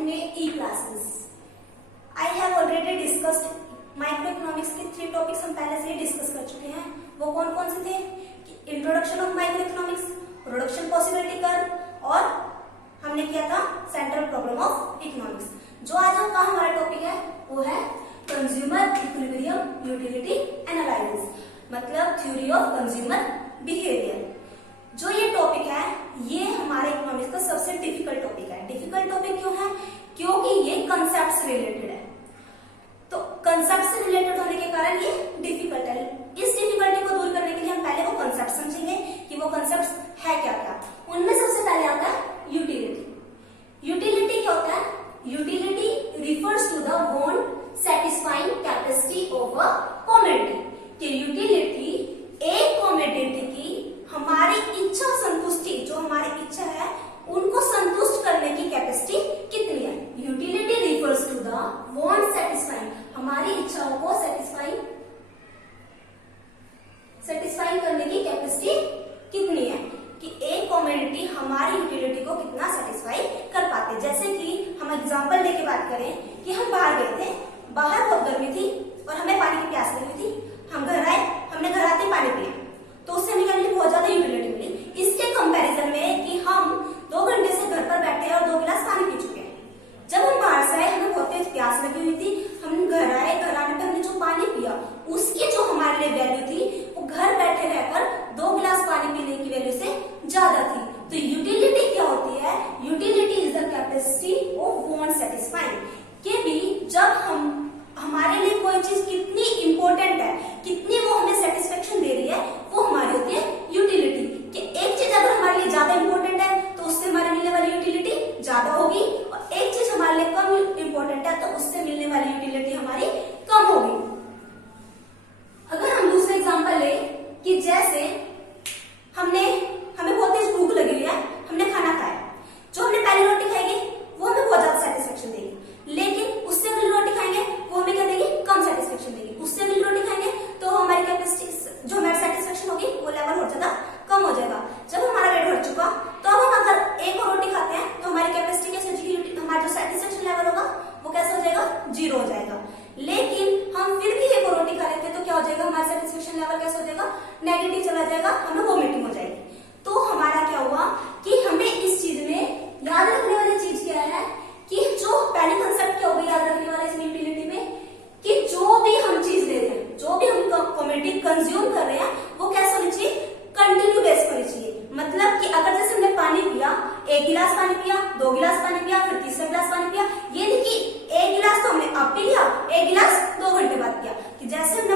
अपने e classes. I have already discussed micro economics के 3 topics हम पहले से ही डिस्कस कर चुके हैं। वो कौन कौन से थे? Introduction of micro economics, production possibility curve और हमने किया था सेंट्रल प्रॉब्लम ऑफ इकोनॉमिक्स। जो आज का हमारा टॉपिक है वो है कंज्यूमर इक्विलिब्रियम यूटिलिटी एनालिसिस, मतलब थ्योरी ऑफ कंज्यूमर बिहेवियर। जो ये टॉपिक है ये हमारे इकोनॉमिक्स का सबसे डिफिकल्ट टॉपिक है। डिफिकल्ट टॉपिक क्यों है? क्योंकि ये कंसेप्ट से रिलेटेड है। तो कंसेप्ट से रिलेटेड होने के कारण ये डिफिकल्ट है। इस डिफिकल्टी को दूर करने के लिए हम पहले वो कंसेप्ट समझेंगे कि वो कंसेप्ट है क्या क्या। उनमें सबसे पहले आता है यूटिलिटी। यूटिलिटी क्या होता है? Utility refers to the want satisfying capacity of a commodity. कि यूटिलिटी एक कमोडिटी की हमारी इच्छा संतुष्टि, जो हमारी इच्छा है उनको संतुष्ट करने की कैपेसिटी कितनी है। Utility refers to the want satisfying, हमारी इच्छाओं को सेटिस्फाई करने की कैपेसिटी कितनी है कि एक कमोडिटी हमारी यूटिलिटी को कितना सेटिस्फाई कर पाते हैं। जैसे कि हम एग्जांपल लेके बात करें कि हम बाहर गए थे, बाहर बहुत गर्मी थी और हमें पानी की प्यास लगी थी। हम घर आए, हमने घर आते पानी पिया, तो उससे हमें क्या मिली? बहुत ज्यादा यूटिलिटी मिली। इसके कंपैरिजन में कि हम 2 घंटे से घर पर बैठे और 2 गिलास पानी पी चुके हैं। जब हम बाहर से आए, हमें बहुत तेज प्यास लगी हुई थी, हम घर आए, घर आने पर हमने जो पानी पिया उसकी जो हमारे लिए वैल्यू थी वो घर बैठे रहकर 2 गिलास पानी पीने की वैल्यू से ज्यादा थी। तो यूटिलिटी क्या होती है? Utility is the capacity of want satisfying. के भी जब हमारे लिए कोई चीज कितनी इंपॉर्टेंट है, कितनी वो हमें सेटिस्फेक्शन दे रही है, वो हमारी होती है यूटिलिटी। कि एक चीज अगर हमारे लिए ज्यादा इंपॉर्टेंट है तो उससे हमारे मिलने वाली यूटिलिटी ज्यादा होगी, और एक चीज हमारे लिए कम इंपॉर्टेंट है तो उससे मिलने वाली यूटिलिटी हमारी कम होगी। अगर हम दूसरा एग्जांपल ले कि जैसे हमें बहुत तेज भूख लगी हुई है, हमने खाना खाया, जो हमने पहली रोटी खाएगी वो हमें बहुत ज्यादा सेटिस्फेक्शन देगी, लेकिन उससे अगली रोटी खाएंगे वो हमें क्या देगी? कम सेटिस्फेक्शन देगी। उससे अगली रोटी खाएंगे तो हमारी कैपेसिटी, जो हमारी सेटिस्फेक्शन होगी वो लेवल और ज्यादा कम हो जाएगा। जब हमारा पेट भर चुका तो अब हम अगर एक और रोटी खाते हैं तो हमारी कैपेसिटी कैसे हो जाएगी? हमारा जो सेटिस्फेक्शन लेवल होगा वो कैसे हो जाएगा? 0 हो जाएगा। लेकिन हम फिर भी एक और रोटी खा लेते हैं तो क्या हो जाएगा? हमारा सेटिस्फेक्शन लेवल कैसे हो जाएगा? नेगेटिव चला जाएगा, हमें वोमिटिंग हो जाएगी। तो हमारा क्या हुआ कि हमें इस चीज में याद रखने वाली चीज क्या है कि जो पहले कंसेप्ट क्या होगा याद रखने वाले इस यूटिलिटी में, कि जो भी हम चीज ले रहे हैं, जो भी हम कमोडिटी कंज्यूम कर रहे हैं वो कैसे होनी चाहिए? कंटिन्यू बेस होनी चाहिए। मतलब कि अगर जैसे हमने पानी पिया, 1 गिलास पानी पिया, 2 गिलास पानी पिया, फिर तीसरा गिलास पानी पिया, ये नहीं कि 1 गिलास तो हमने अब पी लिया, 1 गिलास 2 घंटे बाद पिया। कि जैसे हमने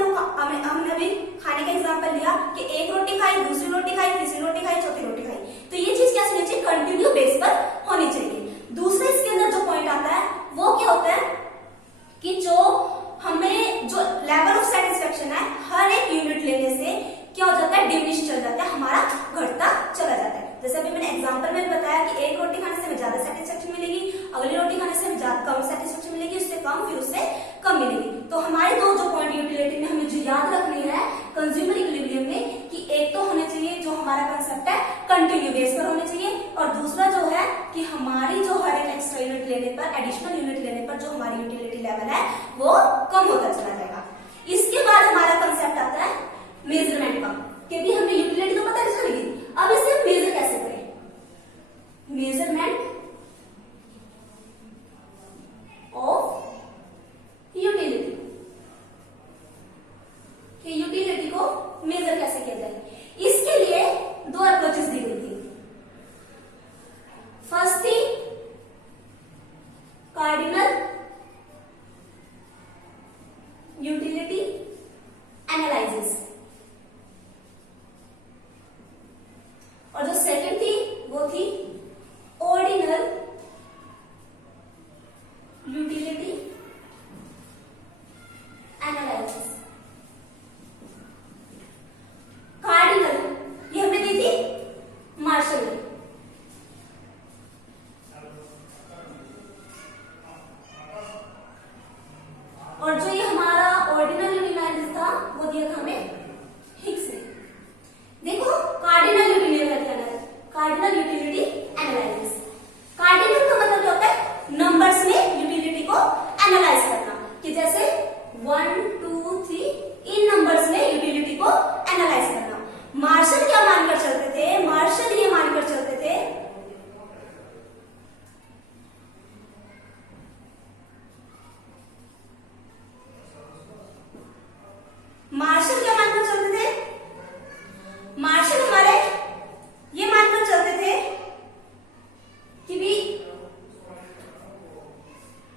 अभी खाने का एग्जांपल लिया कि एक रोटी खाई, दूसरी रोटी खाई, तीसरी रोटी खाई, चौथी रोटी खाई, तो ये चीज कैसे होनी चाहिए? कंटिन्यू बेस पर होनी चाहिए। दूसरा इसके अंदर जो पॉइंट आता है वो क्या होता है कि जो हमें जो लेवल ऑफ सेटिस्फेक्शन है हर एक यूनिट लेने से क्या हो जाता है? डिमिनिश चल जाता है, हमारा घटता चला जाता है। जैसे अभी मैंने एग्जांपल में बताया कि एक रोटी खाने से हमें ज्यादा सेटिस्फेक्शन मिलेगी, अगली रोटी खाने से हमें कम सेटिस्फेक्शन मिलेगी, उससे कम, फिर उससे कम मिलेगी। तो हमारे दो जो पॉइंट यूटिलिटी में हमें जो याद रखनी है कंज्यूमर इक्विलिब्रियम में, कि एक तो होने चाहिए जो हमारा कंसेप्ट है कंटिन्यू बेस पर होने चाहिए, और दूसरा जो है कि हमारी जो हर एक एक्स्ट्रा यूनिट लेने पर, एडिशनल यूनिट लेने पर जो हमारी यूटिलिटी लेवल है वो कम होता चला जाएगा। इसके बाद हमारा कंसेप्ट आता है मेजरमेंट का, कि भी हमें यूटिलिटी तो पता चलेगी, अब इसे मेजर कैसे करें? मेजरमेंट ऑफ यूटिलिटी, कि यूटिलिटी को मेजर कैसे किया जाए। इसके लिए 2 अप्रोचेस दी गई थी। फर्स्ट थी कार्डिनल यूटिलिटी एनालिसिस, मार्शल क्या मानकर चलते थे? मार्शल ये मानकर चलते थे मार्शल क्या मानकर चलते थे? मार्शल हमारे ये मानकर चलते थे कि भी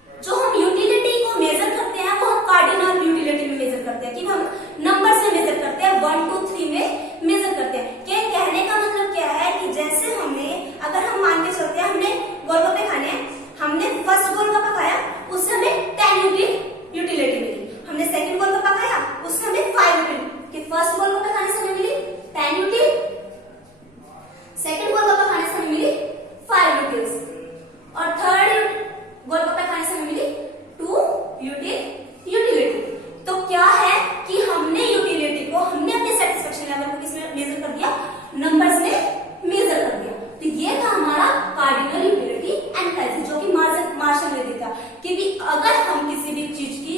जो हम यूटिलिटी को मेजर करते हैं वो हम कार्डिनल यूटिलिटी में मेजर करते हैं, कि हम नंबर से मेजर करते हैं, 1 2 3 में मेजर करते हैं। क्या कहने का मतलब क्या है कि जैसे हमें, अगर हम मान के चलते हैं हमने गोलगप्पे खाने हैं, हमने फर्स्ट गोलगप्पा खाया उससे हमें 10 यूटिलिटी मिली, हमने सेकंड गोलगप्पा खाया उससे हमें 5 यूटिलिटी, कि फर्स्ट गोलगप्पा खाने से हमें मिली 10 यूटिलिटी, सेकंड गोलगप्पा खाने से हमें मिली 5 यूटिलिटी, और थर्ड गोलगप्पे खाने से हमें मिली 2 यूटिलिटी। तो क्या है कि हमने यूटिलिटी को, हमने अपने सेटिस्फेक्शन लेवल को किसमें मेजर कर दिया? नंबर्स में मेजर कर दिया। तो ये था हमारा कार्डिनल यूटिलिटी एनालिसिस, जो कि मार्शल ने दिया कि भी अगर हम किसी भी चीज की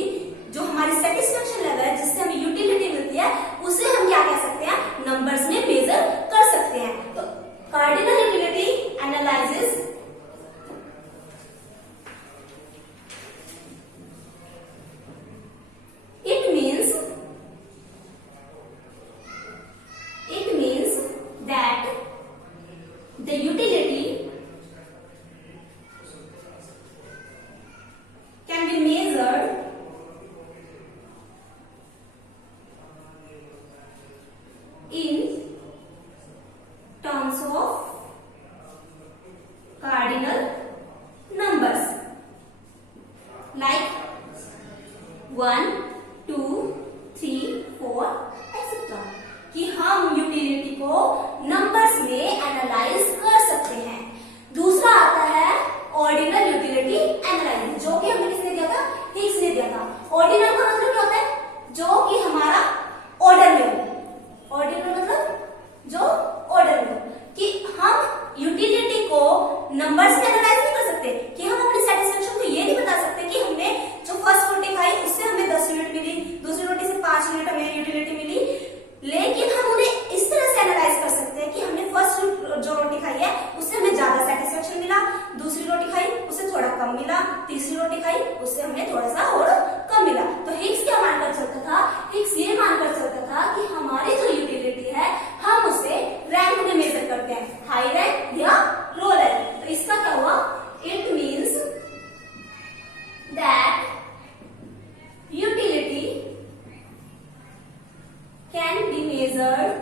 जो हमारी सेटिस्फेक्शन लेवल है, जिससे हमें यूटिलिटी मिलती है, उसे हम क्या कह सकते हैं? नंबर्स में मेजर कर सकते हैं। तो cardinal utility analysis it means that the utility can be measured in terms of cardinal numbers like 1 2 3 4 etcetera, कि हम यूटिलिटी को नंबर्स में एनालाइज कर सकते हैं। दूसरा आता है ऑर्डिनल यूटिलिटी एनालाइसिस, जो कि हमने किसने दिया था? हिग्स ने दिया था। ऑर्डिनल का मतलब क्या होता है? जो कि हमारा ऑर्डर में हो। ऑर्डिनल मतलब जो ऑर्डर में हो, कि हम यूटिलिटी को नंबर्स में एनालाइज नहीं कर सकते, कि हम अपनी सेटिस्फेक्शन को ये नहीं बता सकते कि हमने जो फर्स्ट रोटी खाई उससे हमें 10 यूनिट मिली, दूसरी रोटी से 5 यूनिट हमें यूटिलिटी मिली, लेकिन हम उन्हें इस तरह से एनालाइज कर सकते हैं कि हमने फर्स्ट जो रोटी खाई है उससे हमें ज्यादा सेटिस्फेक्शन मिला, दूसरी रोटी खाई उससे थोड़ा कम मिला, तीसरी रोटी खाई उससे हमें थोड़ा सा और कम मिला। तो हिग्स क्या मानकर चलता था? हिग्स ये मानकर चलता था कि हमारी जो यूटिलिटी है हम उसे रैंक में मेजर करते हैं, हाई रैंक या लो रैंक। तो इसका क्या हुआ? It means that utility can be measured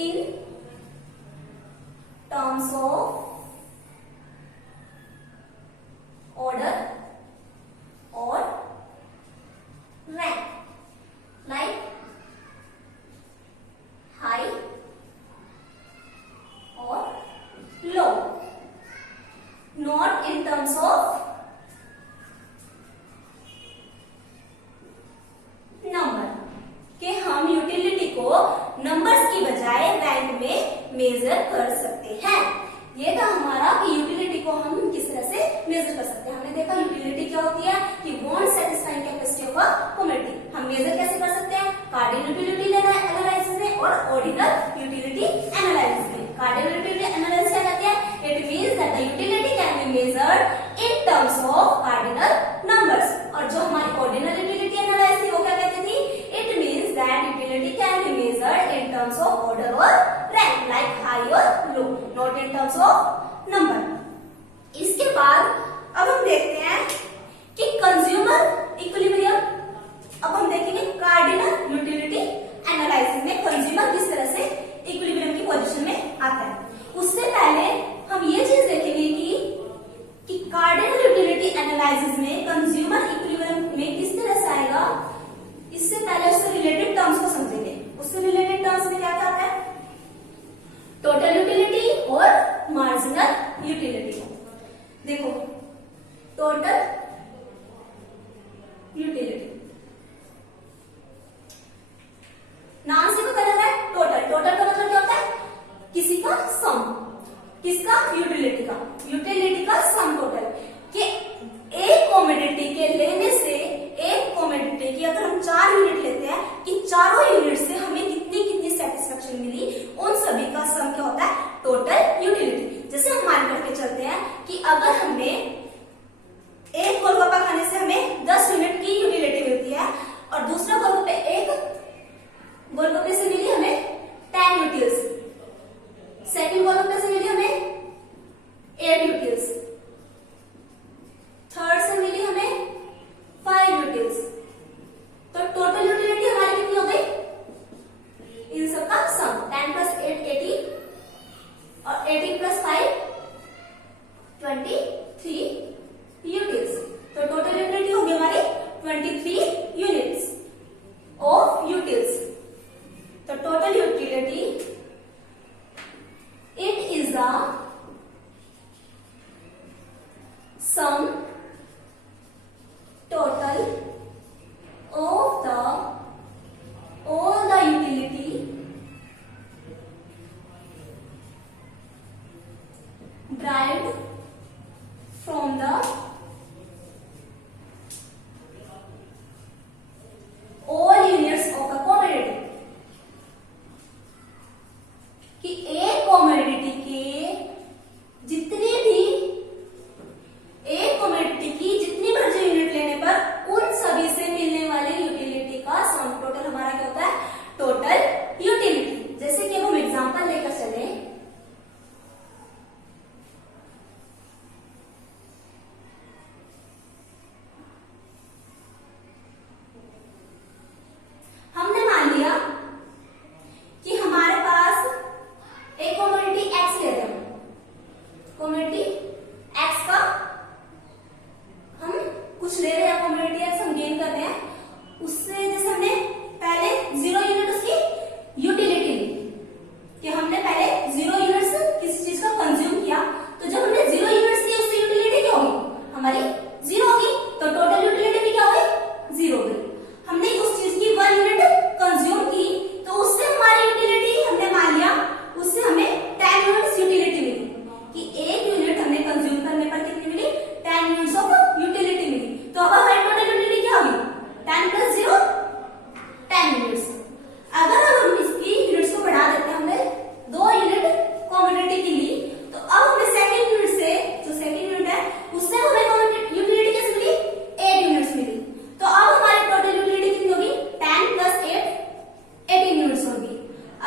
in terms of order or rank, like high or low, not in terms of number, कि हम यूटिलिटी को नंबर्स की बजाय रैंक में मेजर कर सकते हैं। ये था हमारा कि यूटिलिटी को हम किस तरह से मेजर कर सकते हैं। हमने देखा यूटिलिटी क्या होती है कि want satisfying capacity of a community. हम मेजर कैसे कर सकते हैं? कार्डिनल यूटिलिटी एनालिसिस में और ऑर्डिनल यूटिलिटी एनालिसिस में। कार्डिनल यूटिलिटी एनालिसिस क्या कहते हैं? It means that the utility can be measured in terms of cardinal numbers. और जो हमारी ऑर्डिनल यूटिलिटी एनालिसिस थी वो क्या कहती थी? It means that utility can be measured in terms of order और रैंक, लाइक हाई और low, not in terms of number. इसके बाद अब हम देखते हैं कि कंज्यूमर इक्विलिब्रियम। अब हम देखेंगे कार्डिनल यूटिलिटी एनालिसिस में कंज्यूमर किस तरह से इक्विलिब्रियम की पोजीशन में आता है। उससे पहले हम ये चीज देखेंगे कि कार्डिनल यूटिलिटी एनालिसिस में कंज्यूमर इक्विलिब्रियम में किस तरह से आएगा। इससे पहले उससे रिलेटेड टर्म्स को समझेंगे। उससे रिलेटेड टर्म्स में क्या क्या आता है? टोटल यूटिलिटी और मार्जिनल यूटिलिटी। देखो, total utility total utility, it is the sum total of all the utility derived from the all units of a commodity, कि एक कमोडिटी के जितने भी एक कमोडिटी की जितनी मर्जी यूनिट लेने पर उन सभी से मिलने वाले यूटिलिटी का सम टोटल हमारा क्या होता है, टोटल यूटिलिटी। जैसे कि हम एग्जांपल लेकर चले, हमने मान लिया कि हमारे पास एक कमोडिटी एक्स ले रहे हैं, कमोडिटी एक्स का हम कुछ ले रहे हैं, कमोडिटी एक्स हम गेन कर रहे हैं, उससे जैसे हमने पहले 0 यूनिट उसकी यूटिलिटी ली, कि हमने पहले 0 यूनिट्स किसी चीज का कंज्यूम किया, तो जब हमने 0 यूनिट्स ली उसकी यूटिलिटी क्या होगी, हमारी 0 होगी, तो टोटल यूटिलिटी भी क्या होगी, 0 होगी। हमने उस चीज की 1 यूनिट कंज्यूम की, तो उससे हमारी यूटिलिटी हमने मान लिया, उससे हमें 10 यूनिट्स यूटिलिटी मिली, कि 1 यूनिट हमने कंज्यूम करने पर कितनी मिली, 10 यूनिट्स ऑफ यूटिलिटी मिली। तो अब हमारी टोटल यूटिलिटी क्या होगी, 10 प्लस 0 10 यूनिट्स। अगर हम इसकी यूनिट्स को बढ़ा देते हैं, हमने 2 यूनिट कमोडिटी की ली, तो अब हमें सेकंड यूनिट से, जो सेकंड यूनिट है उससे हमें यूटिलिटी कैसे मिली, 8 यूनिट्स मिली। तो अब हमारी टोटल यूटिलिटी कितनी होगी, 10 प्लस 8 18 यूनिट्स होगी।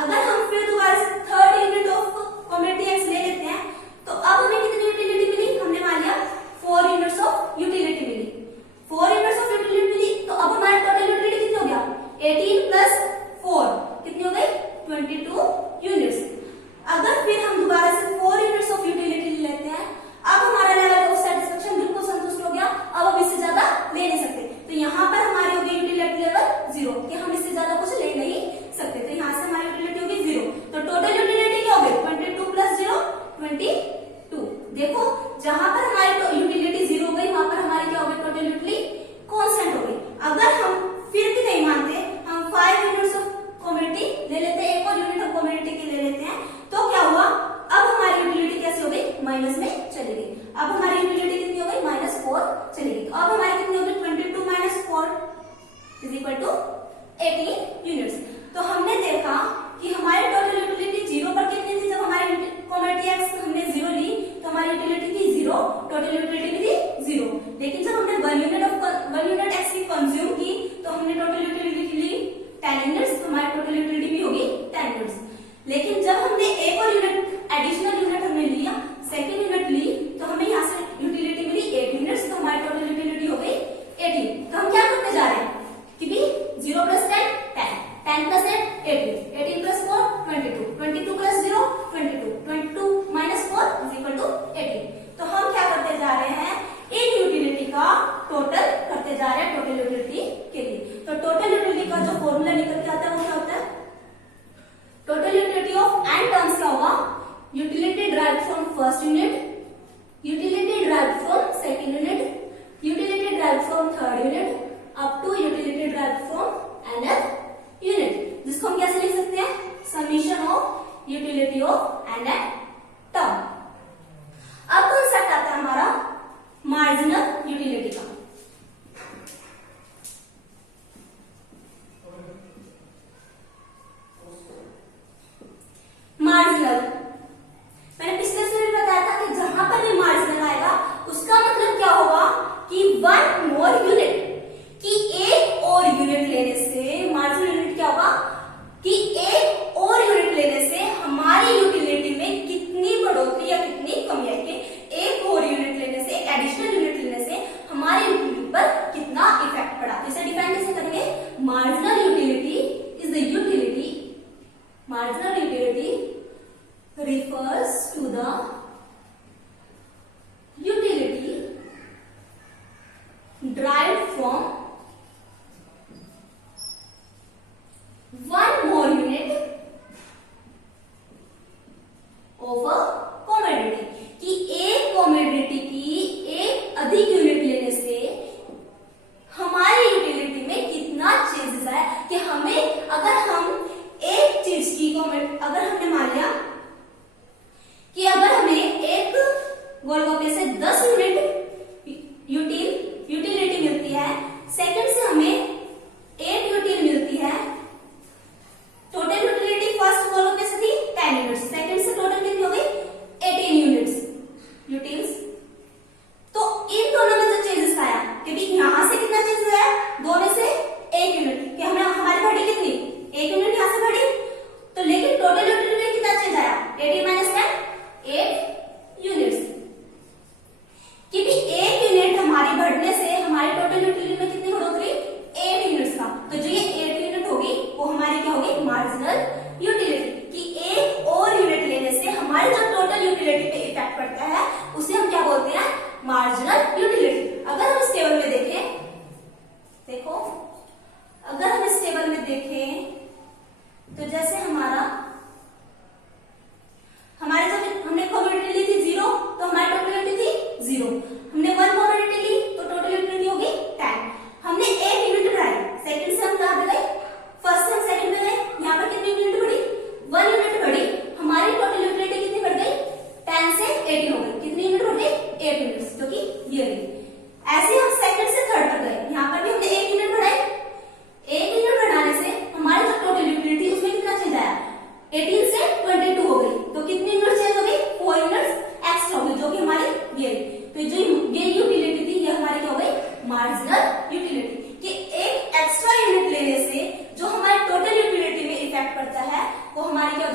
अगर हम फिर दोबारा से third unit of commodity x ले लेते हैं, तो अब हमें कितनी यूटिलिटी मिली, हमने मान लिया 4 यूनिट्स ऑफ यूटिलिटी मिली, 4 यूनिट्स ऑफ यूटिलिटी मिली। तो अब हमारी टोटल यूटिलिटी कितनी हो गया, 18 प्लस 4 कितनी हो गई, 22 यूनिट्स। अगर फिर हम दोबारा से 4 यूनिट्स ऑफ यूटिलिटी लेते हैं, अब हमारा लेवल ऑफ सेटिस्फेक्शन बिल्कुल संतुष्ट हो गया, अब हम इससे ज्यादा ले नहीं सकते, तो यहाँ पर हमारी होगी यूटिलिटी लेवल 0, कि हम इससे ज्यादा कुछ ले नहीं सकते, तो यहाँ से हमारी यूटिलिटी होगी 0। तो टोटल यूटिलिटी क्या होगी, 22 प्लस 0 22। देखो जहां पर हमारी यूटिलिटी 0 हो गई, वहां पर हमारी क्या होगी, टोटल यूटिलिटी कांस्टेंट हो गई। अगर हम फिर भी नहीं मानते, हम 5 यूनिट्स ऑफ कमोडिटी ले लेते हैं, एक और यूनिट ऑफ कमोडिटी की ले लेते हैं, तो क्या हुआ, अब हमारी यूटिलिटी कैसे हो गई, माइनस में चली गई। अब हमारी यूटिलिटी कितनी हो गई, -4 चली गई। अब हमारी कितनी होगी, 22 minus 4 is equal to 18 units. तो हमने देखा कि हमारी टोटल यूटिलिटी 0 पर कितनी थी, जब हमारी कमोडिटी एक्स हमने 0 ली, तो हमारी यूटिलिटी थी 0, टोटल यूटिलिटी भी थी 0। लेकिन जब हमने 1 यूनिट एक्स की कंज्यूम की, तो हमने टोटल यूटिलिटी ली 10 यूनिट्स, तो हमारी टोटल यूटिलिटी भी होगी 10 यूनिट्स। लेकिन जब हमने एक और यूनिट एडिशनल यूनिट हमने लिया, सेकेंड यूनिट ली, तो हमें यहाँ से यूटिलिटी मिली 8 यूनिट्स, तो हमारी टोटल यूटिलिटी हो गई 18। तो हम क्या करते जा रहे हैं कि भी 0 plus 10 10, 10 plus 8 18, 18 plus 4 22, 22 plus 0 22, 22 minus 4 is equal to 18। तो हम क्या करते जा रहे हैं, इन यूटिलिटी का टोटल करते जा रहे हैं टोटल यूटिलिटी के लिए। तो टोटल यूटिलिटी का जो फॉर्मूला निकल के आता है वो क्या होता है, total utility of N terms क्या होगा, utility derived from first unit, utility derived from second unit, utility derived from third unit, up to utility derived from nth unit, जिसको हम कैसे लिख सकते हैं, summation of utility of N term. अब concept आता है हमारा मार्जिनल यूटिलिटी का। मार्जिनल, मैंने पिछले से भी बताया था कि जहां पर भी मार्जिनल आएगा उसका मतलब क्या होगा कि 1 मोर यूनिट, कि एक और यूनिट लेने से, मार्जिनल यूनिट क्या होगा कि एक और यूनिट लेने से हमारी यूटिलिटी में कितनी बढ़ोतरी या कितनी कमी आएगी, एक और यूनिट लेने से, एडिशनल यूनिट लेने से हमारी यूटिलिटी पर कितना इफेक्ट पड़ा। इसे डिफाइन कैसे करेंगे, marginal utility is the utility, marginal utility refers to the utility derived from one more unit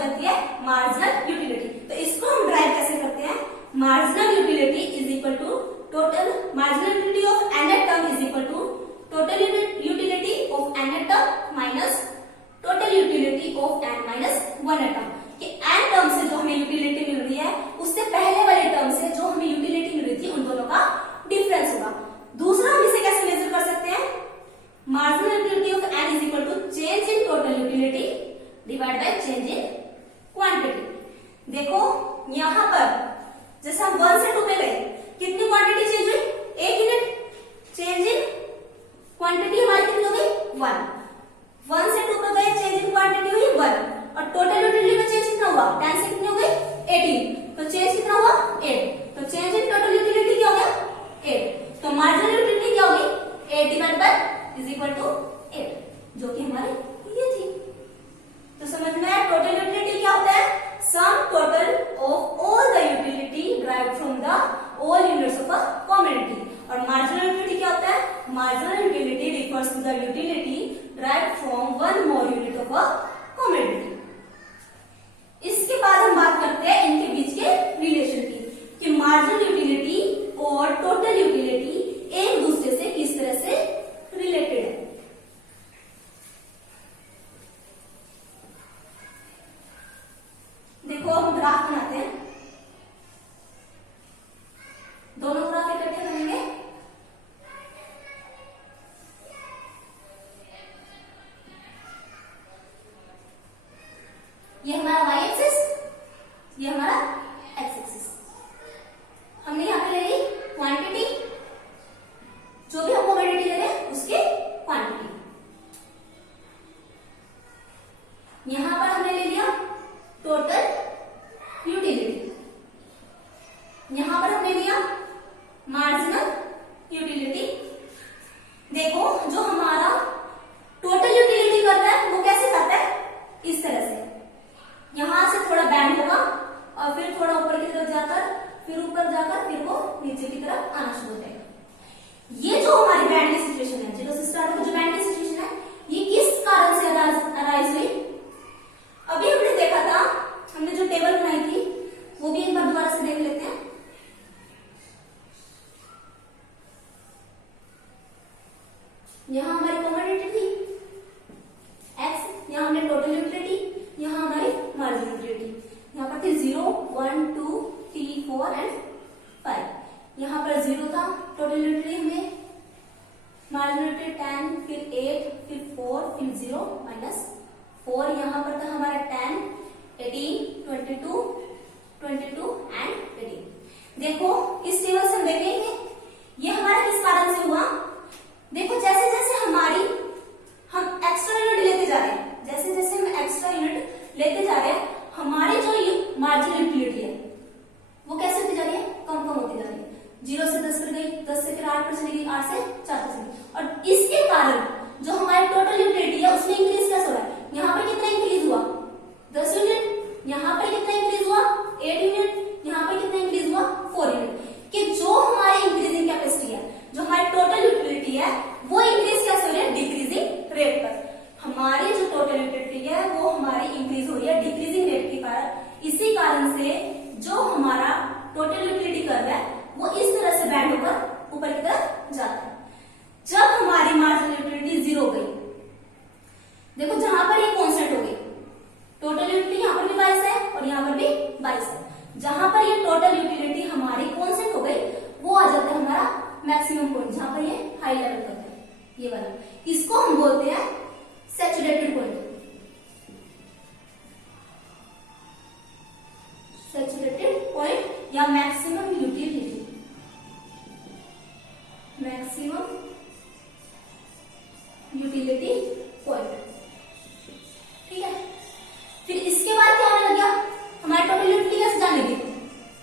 जाती है मार्जिनल यूटिलिटी। तो इसको हम ड्राइव कैसे करते हैं, marginal utility is equal to total marginal utility of nth term is equal to total utility of nth term minus total utility of n minus 1th term. कि n term से जो हमें यूटिलिटी मिल रही है उससे पहले वाले टर्म से जो हमें यूटिलिटी मिल रही थी उन दोनों का डिफरेंस होगा। दूसरा हम इसे कैसे मेजर कर सकते हैं, marginal utility of n is equal to change in total utility divide by change in quantity. देखो यहां पर जैसे हम 1 से 2 पे गए, कितनी क्वांटिटी चेंज हुई, 1 यूनिट। चेंज इन क्वांटिटी हमारी कितनी हो गई, 1। 1 से 2 पे गए, चेंज इन क्वांटिटी हुई 1, और टोटल यूटिलिटी में चेंज कितना हुआ, 10 से कितनी हो गई, 18। तो चेंज कितना हुआ, 8। तो चेंज इन टोटल यूटिलिटी क्या हो गया, 8। तो मार्जिनल यूटिलिटी क्या होगी, 8 divide by is equal to 8, जो कि हमारी ये थी। तो समझ में आया, टोटल यूटिलिटी क्या होता है, sum total of all the utility derived from the all units of a community. और मार्जिनल यूटिलिटी क्या होता है, marginal utility refers to the utility derived from one more unit of a community. इसके बाद हम बात करते हैं इनके बीच के रिलेशन की, कि मार्जिनल यूटिलिटी और टोटल यूटिलिटी एक दूसरे से किस तरह से रिलेटेड है। देखो हम ग्राफ बनाते हैं, दोनों ग्राफ इकट्ठे करेंगे। ये हमारा y एक्सिस, ये हमारा x एक्सिस। हमने यहां पे ले ली क्वांटिटी, जो भी हम कमोडिटी ले रहे हैं उसकी क्वांटिटी। यहां पर हमने ले लिया टोटल यूटिलिटी, यहां पर हमने लिया मार्जिनल यूटिलिटी। देखो जो हमारा टोटल यूटिलिटी करता है वो कैसे करता है, इस तरह से, यहां से थोड़ा बैंड होगा और फिर थोड़ा ऊपर की तरफ जाकर, फिर ऊपर जाकर, फिर वो नीचे की तरफ आना शुरू हो जाएगा। ये जो हमारी बैंड की सिचुएशन है, जीरो से स्टार्ट होकर जो बैंड की सिचुएशन है, ये किस कारण से अराइज हुई। अभी हमने देखा था, हमने जो टेबल बनाई थी वो भी एक बार दोबारा से देख लेते हैं। यहां हमारी कमोडिटी थी x, यहां हमने टोटल यूटिलिटी, यहां हमारी मार्जिनल यूटिलिटी। यहां पर थी 0, 1, 2, 3, 4 एंड 5। यहां पर 0 था टोटल यूटिलिटी, हमें मार्जिनल यूटिलिटी 10, फिर 8, फिर 4, फिर 0 माइनस 4। यहां पर था हमारा 10, 18, 22, 22 एंड 18। देखो इस टेबल से हम देखेंगे ये हमारा किस कारण से हुआ। देखो जैसे जैसे हम एक्स्ट्रा यूनिट लेते जा रहे हैं, जैसे जैसे हम एक्स्ट्रा यूनिट लेते जा रहे हैं, हमारी जो मार्जिनल यूटिलिटी है वो कैसे होती जा रही है, कम कम होती जा रही है। 0 से 10 पर गई, 10 से फिर 8 पर चली गई, 8 से 4 पर चली गई। और इसके कारण जो हमारी टोटल यूटिलिटी है उसमें इंक्रीज कैसे हो रहा है, यहाँ पर कितना इंक्रीज हुआ, 10 यूनिट, यहाँ पर कितना इंक्रीज हुआ, 8 यूनिट, यहाँ पर कितना इंक्रीज हुआ, 4 यूनिट। कि जो हमारी इंक्रीजिंग कैपेसिटी है, जो हमारी टोटल यूटिलिटी है, वो इंक्रीज कैसे हो रही है, डिक्रीजिंग रेट पर। हमारी जो टोटल यूटिलिटी है वो हमारी इंक्रीज हो रही है डिक्रीजिंग रेट के कारण। इसी कारण से जो हमारा टोटल यूटिलिटी कर्व है वो इस तरह से बैंड होकर ऊपर की तरफ जाता है। जब हमारी मार्जिनल यूटिलिटी 0 हो गई, देखो जहां पर ये कांस्टेंट हो गई, टोटल यूटिलिटी यहाँ पर भी 22 है और यहाँ पर भी 22 है। जहां पर ये टोटल यूटिलिटी हमारी कांस्टेंट हो गई, वो आ जाता है हमारा मैक्सिमम पॉइंट, जहां पर ये हाई लेवल करता है, ये वाला। इसको हम बोलते हैं सैचुरेटेड पॉइंट, सैचुरेटेड पॉइंट या maximum utility, maximum utility point. ठीक है, फिर इसके बाद क्या होने लग गया, हमारी टोटल यूटिलिटी कैसे जाने लगी,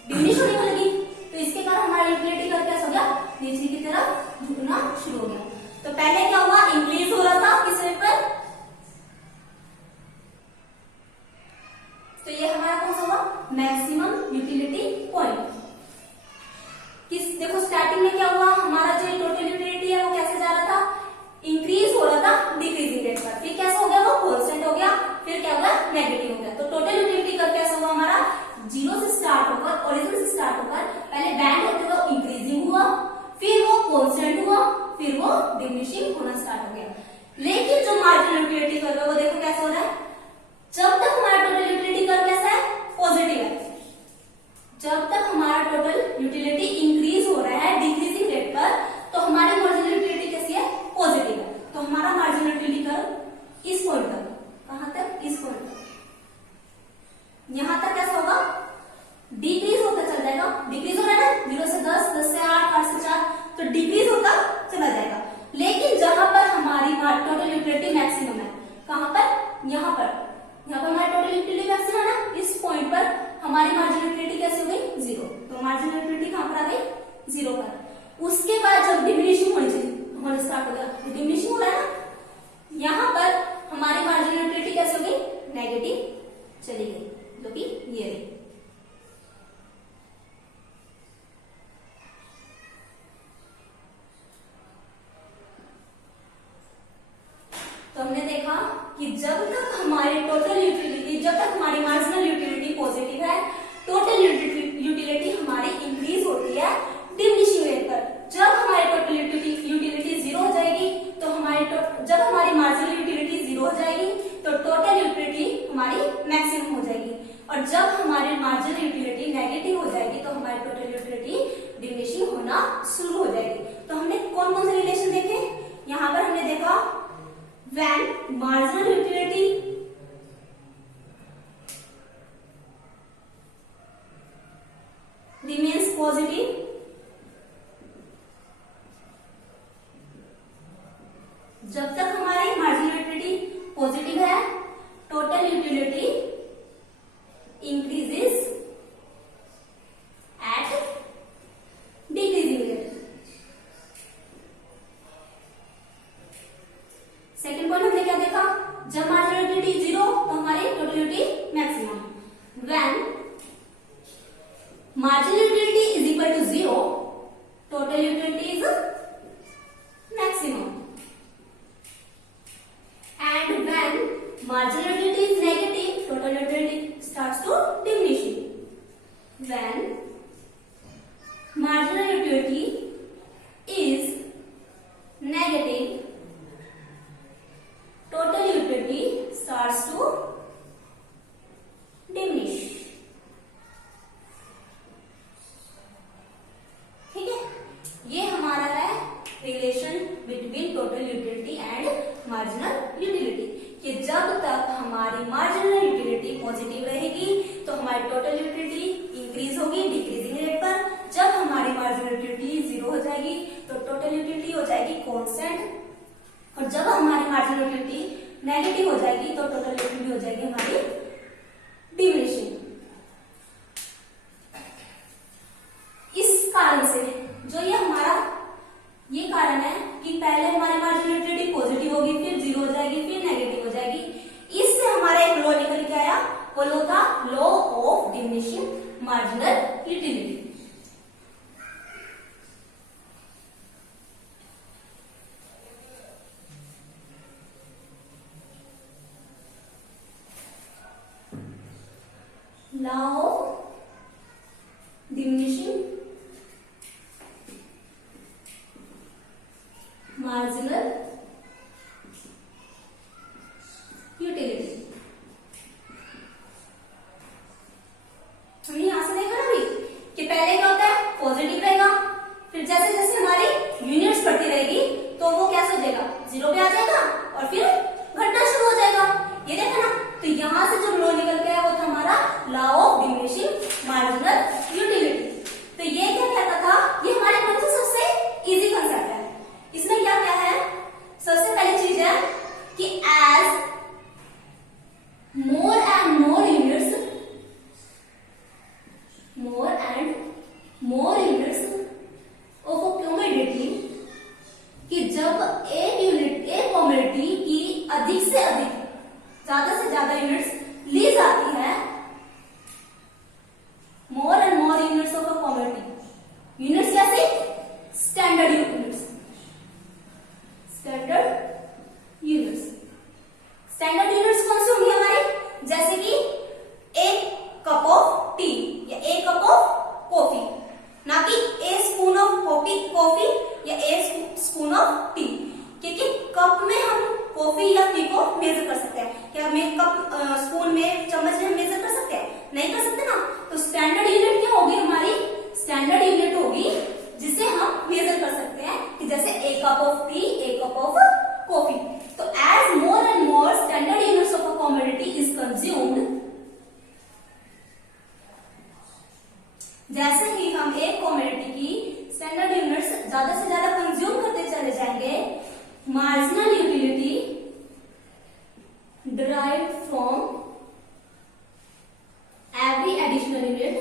डिमिनिश होने लगी। तो इसके कारण हमारा यूटिलिटी का कैसे हो गया, नीचे की तरफ झुकना शुरू हो गया। तो पहले क्या हुआ, इंक्रीज हो रहा था किस रेट पर, तो ये हमारा कौन सा हुआ, मैक्सिमम यूटिलिटी पॉइंट। किस, देखो स्टार्टिंग में क्या हुआ, हमारा जो टोटल यूटिलिटी है वो कैसे जा रहा था, इंक्रीज हो रहा था डिक्रीजिंग रेट पर, फिर कैसे हो गया, वो कांस्टेंट हो गया, फिर क्या हो गया, नेगेटिव हो गया। तो टोटल यहाँ पर हमारी टोटल यूटिलिटी मैक्सिमम है ना, इस पॉइंट पर हमारी मार्जिनल यूटिलिटी कैसे हो गई? 0। तो मार्जिनल यूटिलिटी कहां पर आ गई? 0 पर। उसके बाद जब डिमिनिशिंग होने स्टार्ट हो गया, डिमिनिशिंग हो रहा है ना, यहाँ पर हमारी मार्जिनल यूटिलिटी कैसे हो गई? नेगेटिव चली गई, जो कि ये रही। तो हमने देखा कि जब तक हमारी टोटल यूटिलिटी, जब तक हमारी मार्जिनल यूटिलिटी पॉजिटिव है, टोटल यूटिलिटी हमारी इंक्रीज होती है डिमिनिशिंग रेट पर। जब हमारी टोटल यूटिलिटी 0 हो जाएगी तो जब हमारी मार्जिनल यूटिलिटी 0 हो जाएगी तो टोटल यूटिलिटी हमारी मैक्सिमम हो जाएगी, और जब हमारी मार्जिनल यूटिलिटी नेगेटिव हो जाएगी तो हमारी टोटल यूटिलिटी डिमिनिशिंग होना शुरू हो जाएगी। तो हमने कौन कौन से रिलेशन देखे? यहाँ पर हमने देखा when marginal utility remains positive, जब तक हमारी मार्जिनल यूटिलिटी पॉजिटिव है, total utility increases at decreasing rate. Second point हमने क्या देखा? जब मार्जिनल यूटिलिटी 0 तो हमारी total utility maximum. When marginal utility is equal to 0, total utility is maximum. And when marginal utility is negative, total utility starts to diminish. When marginal utility is negative, total utility starts to diminish। ठीक है, ये हमारा है relation between total utility and marginal utility, कि जब तक हमारी marginal utility positive रहेगी तो हमारी टोटल यूटिलिटी इंक्रीज होगी डिक्रीजिंग रेट पर। जब हमारी मार्जिनल यूटिलिटी 0 हो जाएगी तो टोटल यूटिलिटी हो जाएगी कांस्टेंट, और जब हमारी मार्जिनल यूटिलिटी नेगेटिव हो जाएगी तो टोटल यूटिलिटी हो जाएगी हमारी डिमिनिशिंग। इस कारण से जो ये कारण है कि पहले हमारी मार्जिनल यूटिलिटी पॉजिटिव होगी, फिर 0 हो जाएगी, फिर नेगेटिव हो जाएगी। इससे हमारा एक लॉ निकल के आया, वो लॉ था law of diminishing marginal utility. Law of diminishing marginal utility। हमने यहां से देखा ना भी कि पहले क्या होता है? पॉजिटिव रहेगा, फिर जैसे जैसे हमारी यूनिट्स बढ़ती रहेगी तो वो कैसे हो जाएगा? 0 पे आ जाएगा और फिर घटना शुरू हो जाएगा। ये देखा ना, तो यहां से जो लॉ निकल के आया वो था हमारा law of diminishing marginal utility. तो ये क्या कहता था? ये हमारे कौन सा सबसे इजी कंसेप्ट है। इसमें क्या क्या है? सबसे पहली चीज है कि as more and more units of a commodity, कि जब एक कमोडिटी की अधिक से अधिक, ज्यादा से ज्यादा यूनिट्स ली जाती है, मोर and more units of a commodity, units जैसे स्टैंडर्ड यूनिट्स, स्टैंडर्ड यूनिट्स कौन सी होंगी हमारी? जैसे कि एक कप ऑफ टी या एक कप ऑफ कॉफी, ना कि ए स्पून ऑफ कॉफी या ए स्पून ऑफ टी। क्योंकि कप में हम कॉफी या टी को मेजर कर सकते हैं, क्या हमें कप स्पून में चम्मच में मेजर कर सकते हैं? नहीं कर सकते ना। तो स्टैंडर्ड यूनिट क्या होगी हमारी? स्टैंडर्ड यूनिट होगी जिसे हम मेजर कर सकते हैं, कि जैसे एक कप ऑफ टी, एक कप ऑफ कॉफी। तो as more and more standard units of a commodity is consumed, जैसे ही हम एक कमोडिटी की स्टैंडर्ड यूनिट्स ज्यादा से ज्यादा कंज्यूम करते चले जाएंगे, marginal utility derived from every additional unit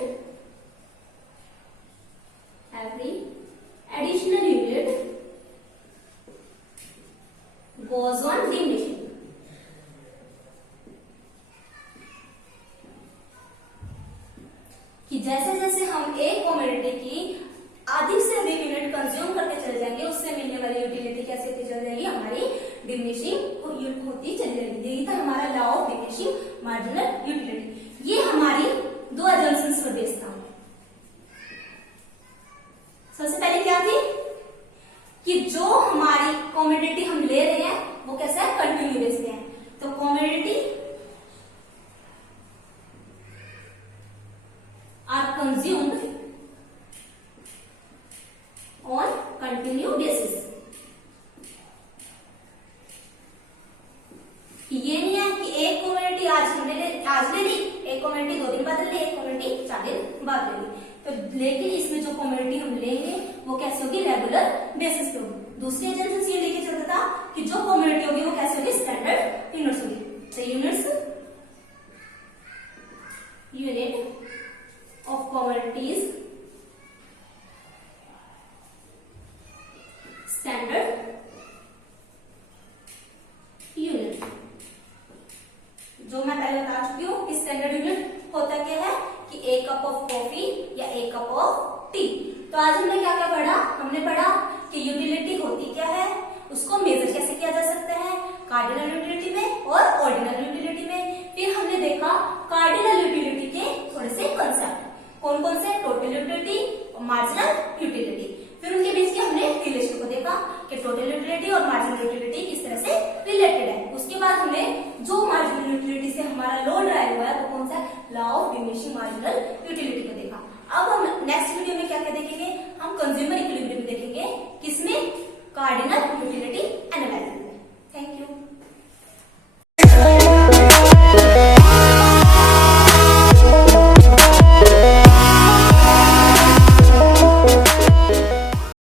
goes on diminishing. कि जैसे जैसे हम एक कमोडिटी की अधिक से अधिक यूनिट कंज्यूम करके चले जाएंगे, उससे मिलने वाली यूटिलिटी कैसे होती चली जाएगी, हमारी डिमिनिशिंग होती चली जाएगी। यही था हमारा law of diminishing marginal utility. ये हमारी दो अजम्पशंस पर बेस्ड था। सबसे पहले क्या थी कि जो हमारी कमोडिटी हम ले रहे हैं वो कैसा है, कंटिन्यू बेस पे है। तो commodity are consumed on continue basis. ये नहीं है कि एक कमोडिटी आज ले ली, एक कमोडिटी 2 दिन बाद ले ली, एक कमोडिटी 4 दिन बाद ले ली। तो लेकिन इसमें जो कमोडिटी हम लेंगे वो कैसे होगी, रेगुलर बेसिस पे होगी। दूसरी एजेंसी ये लेके चलता था कि जो कमोडिटी होगी वो कैसे होगी, स्टैंडर्ड यूनिट्स होगी। तो unit of commodities standard unit, जो मैं पहले बता चुकी हूँ। स्टैंडर्ड यूनिट होता क्या है कि 1 कप ऑफ कॉफी या 1 कप ऑफ टी। तो आज हमने क्या क्या पढ़ा, हमने पढ़ा कि यूटिलिटी होती क्या है, उसको मेजर कैसे किया जा सकता है, कार्डिनल यूटिलिटी में और ऑर्डिनल यूटिलिटी में। फिर हमने देखा कार्डिनल यूटिलिटी के थोड़े से कंसेप्ट, कौन कौन से, टोटल यूटिलिटी और मार्जिनल यूटिलिटी। फिर उनके बीच के हमने रिलेशन को देखा कि टोटल यूटिलिटी और मार्जिनल यूटिलिटी किस तरह से रिलेटेड है। उसके बाद हमने जो मार्जिनल यूटिलिटी से हमारा लोड ड्राइव हुआ है वो कौन सा, law of diminishing marginal utility को देखा। अब हम नेक्स्ट वीडियो में क्या क्या देखेंगे, हम कंज्यूमर इक्विलिब्रियम देखेंगे, किसमें, कार्डिनल यूटिलिटी एनालिसिस।